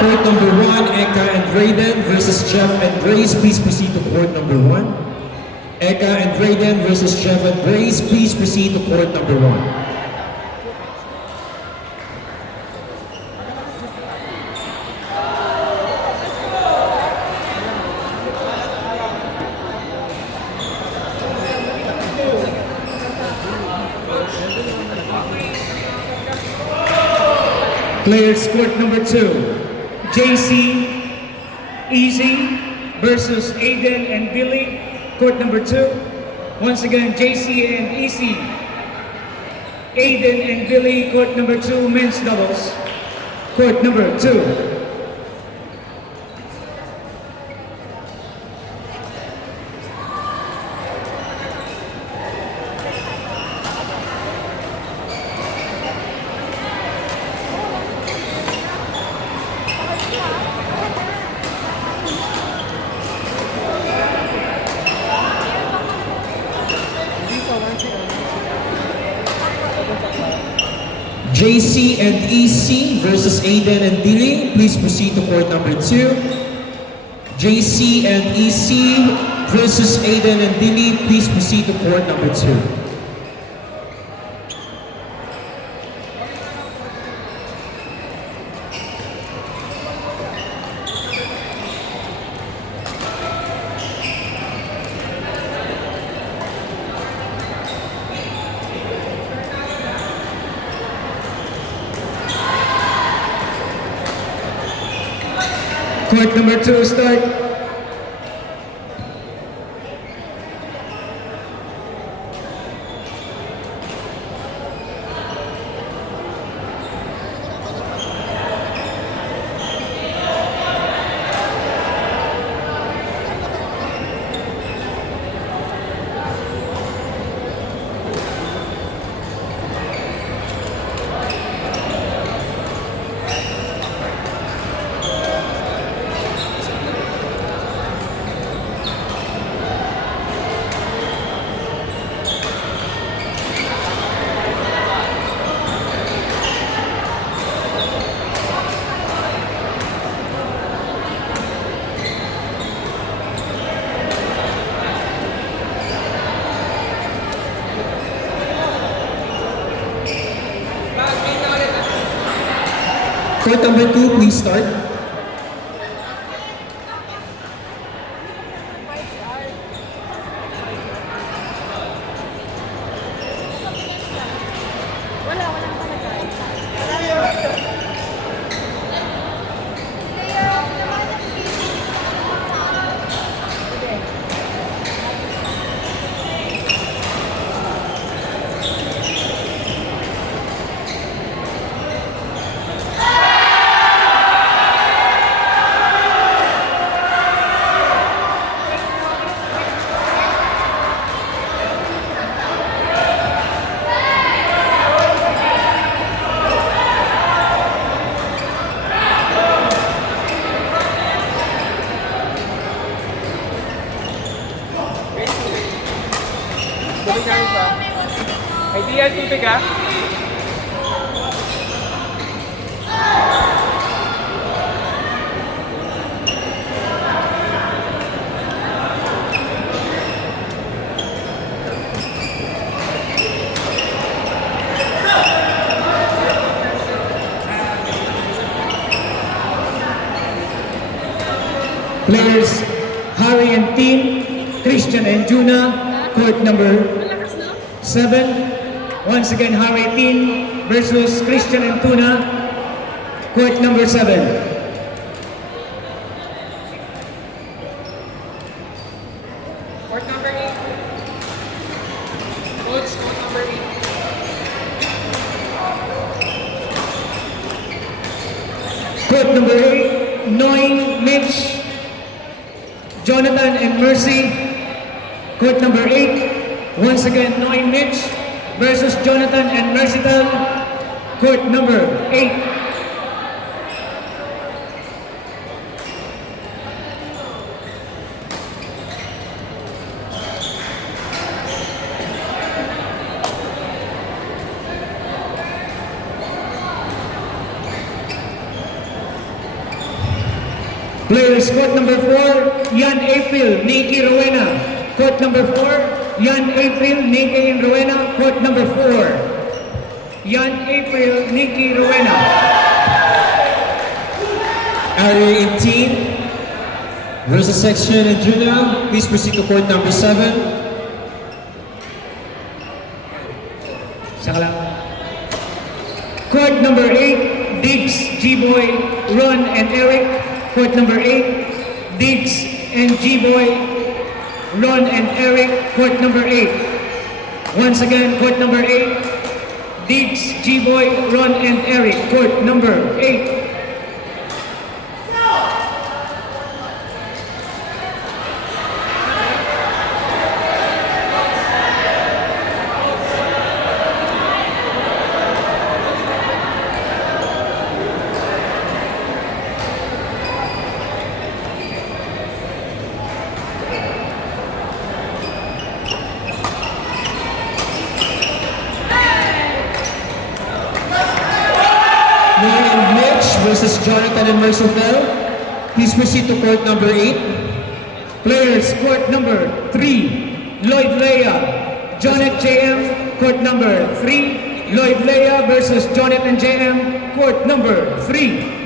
Court number 1, Eka and Raiden versus Jeff and Grace. Please proceed to court number 1. Eka and Raiden versus Jeff and Grace. Please proceed to court number 1. Players court number 2, JC, Easy versus Aiden and Billy. Court number 2, once again JC and Easy, Aiden and Billy. Court number 2, men's doubles. Court number 2. JC and EC versus Aiden and Billy. Please proceed to court number 2. JC and EC versus Aiden and Billy. Please proceed to court number 2. Court number 2, start. Court number 2, please start. Walang palagay. May DL tubig ha? Players Harry and Team, Christian and Juna. Court number 7. Once again, Harry Team versus Christian and Tuna. Court number 7. Court number 8. Coach, court number 8. Court number 8, Noy, Mitch, Jonathan and Mercy. Court number 8, once again, Noy, Mitch versus Jonathan and Mercital. Court number 8. Players, court number 4, Yan April, Nikki Rowena. Court number 4, Yan April, Nikki and Rowena. Court number 4, Yan April, Nikki Rowena. Area 18 versus Section and Junior. Please proceed to court number 7. Saka lang. Court number 8, Diggs, G-Boy, Ron, and Eric. Court number 8, Diggs and G-Boy, Ron, and Eric. Court number 8. Once again, court number 8, Diggs, G-Boy, Ron, and Eric. Court number 8. Noy and Mitch versus Jonathan and Mercifel. Please proceed to court number 8. Players, court number 3, Lloyd Leia, Jonet JM. Court number 3, Lloyd Leia versus Jonet and JM. Court number 3.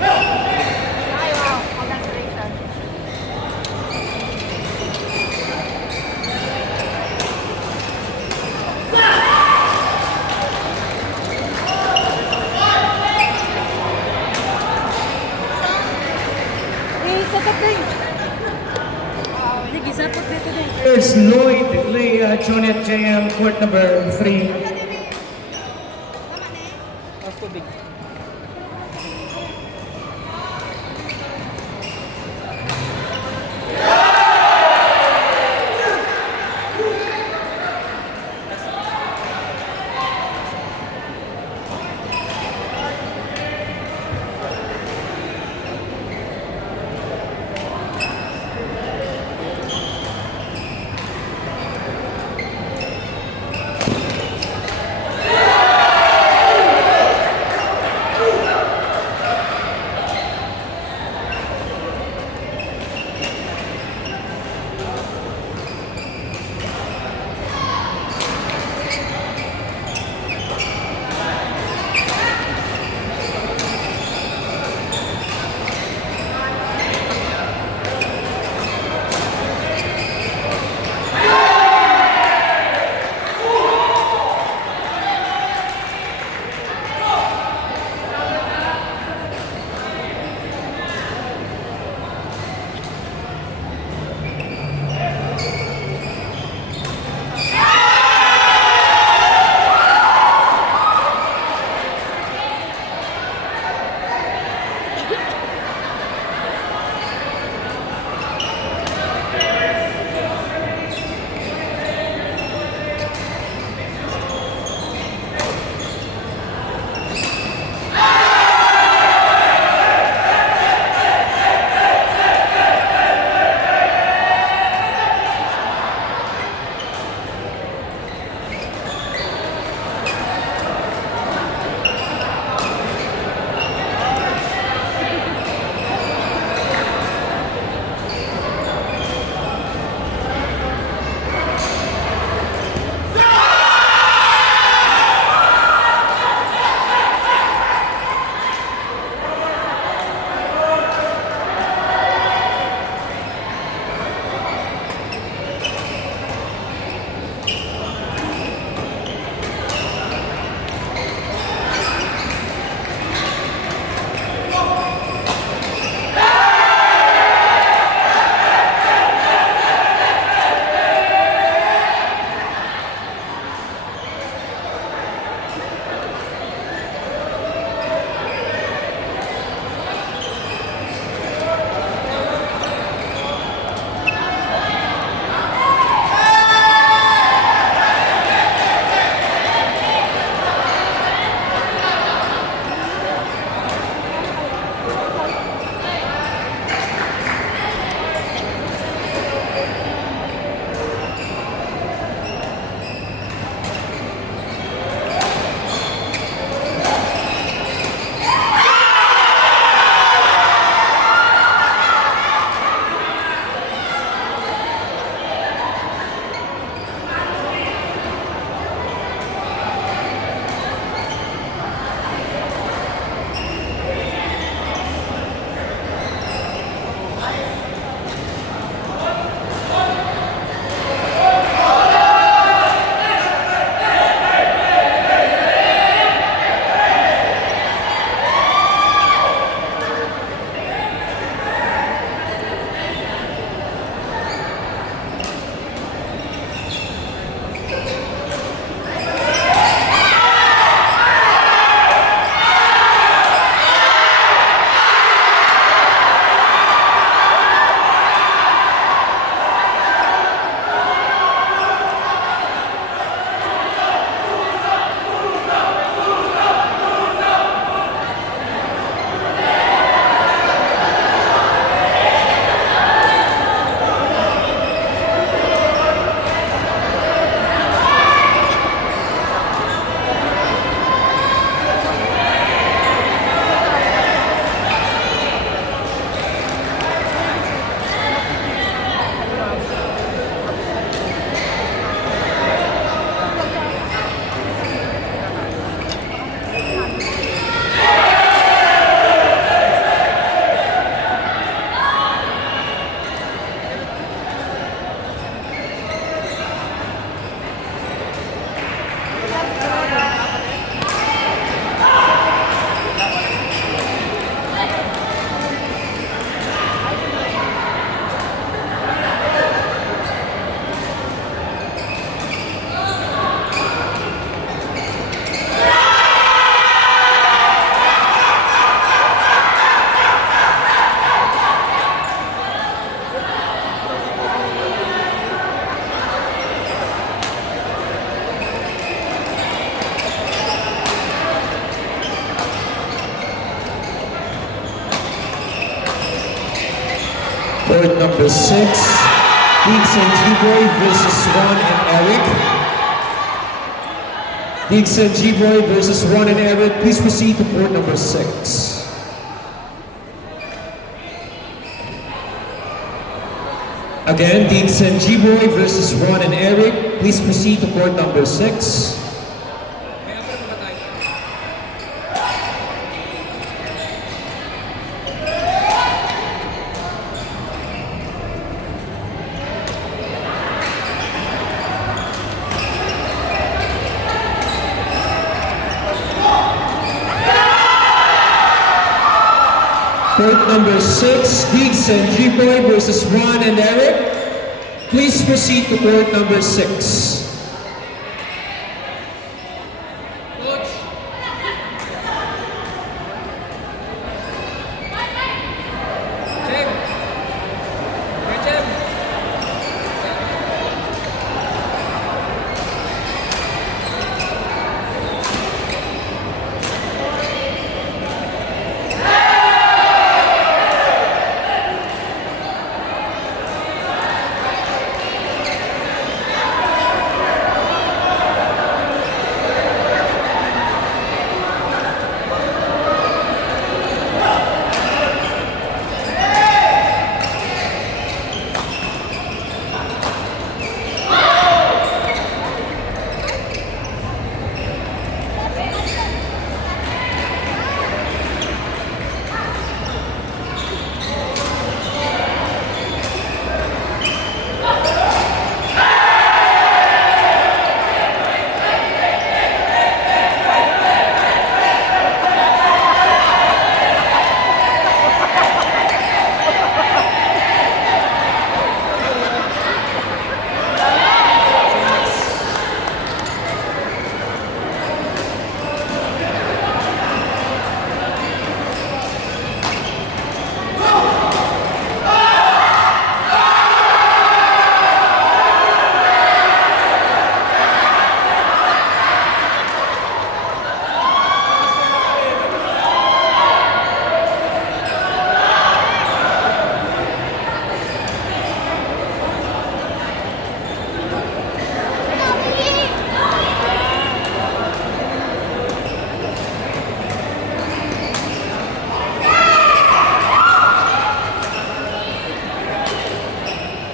Ay, wow. Congratulations. Eh, sapot din. Sige, sapot dito din. Players, Lloyd Leia, Jonet JM. Court number 3. Mas tubig. number 6, Diggs and G-Boy versus Juan and Eric. Diggs and G-Boy versus Juan and Eric. Please proceed to court number 6. Again, Diggs and G-Boy versus Juan and Eric. Please proceed to court number 6. Court number 6, Diggs and G-Boy versus Juan and Eric. Please proceed to court number 6. Coach. Chem. Hey, Chem.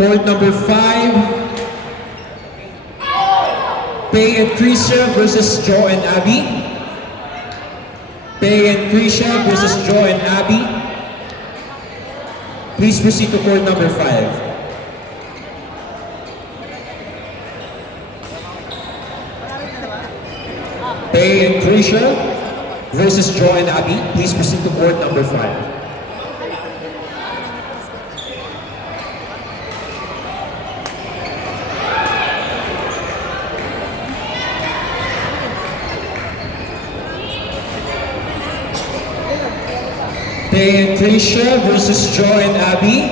Court number 5, Pay and Krisha versus Joe and Abby. Pay and Krisha versus Joe and Abby. Please proceed to court number 5. Pay and Krisha versus Joe and Abby. Please proceed to court number 5. Pay and Krisha versus Joe and Abby.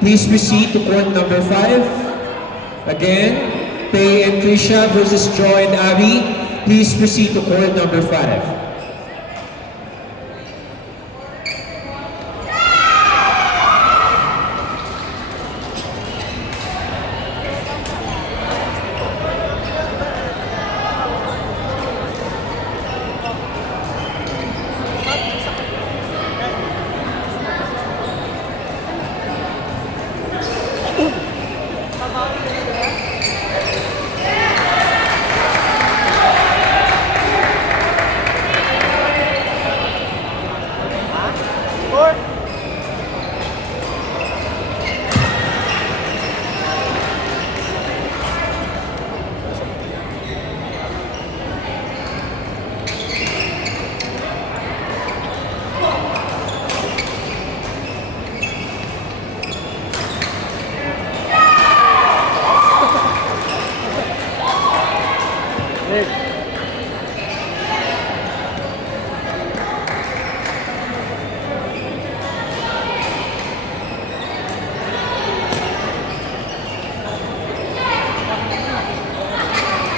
Please proceed to court number 5. Again, Pay and Krisha versus Joe and Abby. Please proceed to court number 5.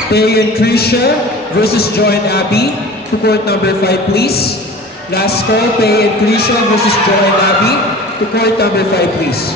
Pay and Krisha versus Joe and Abby. To court number 5, please. Last call, Pay and Krisha versus Joe and Abby. To court number 5, please.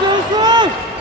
Jason!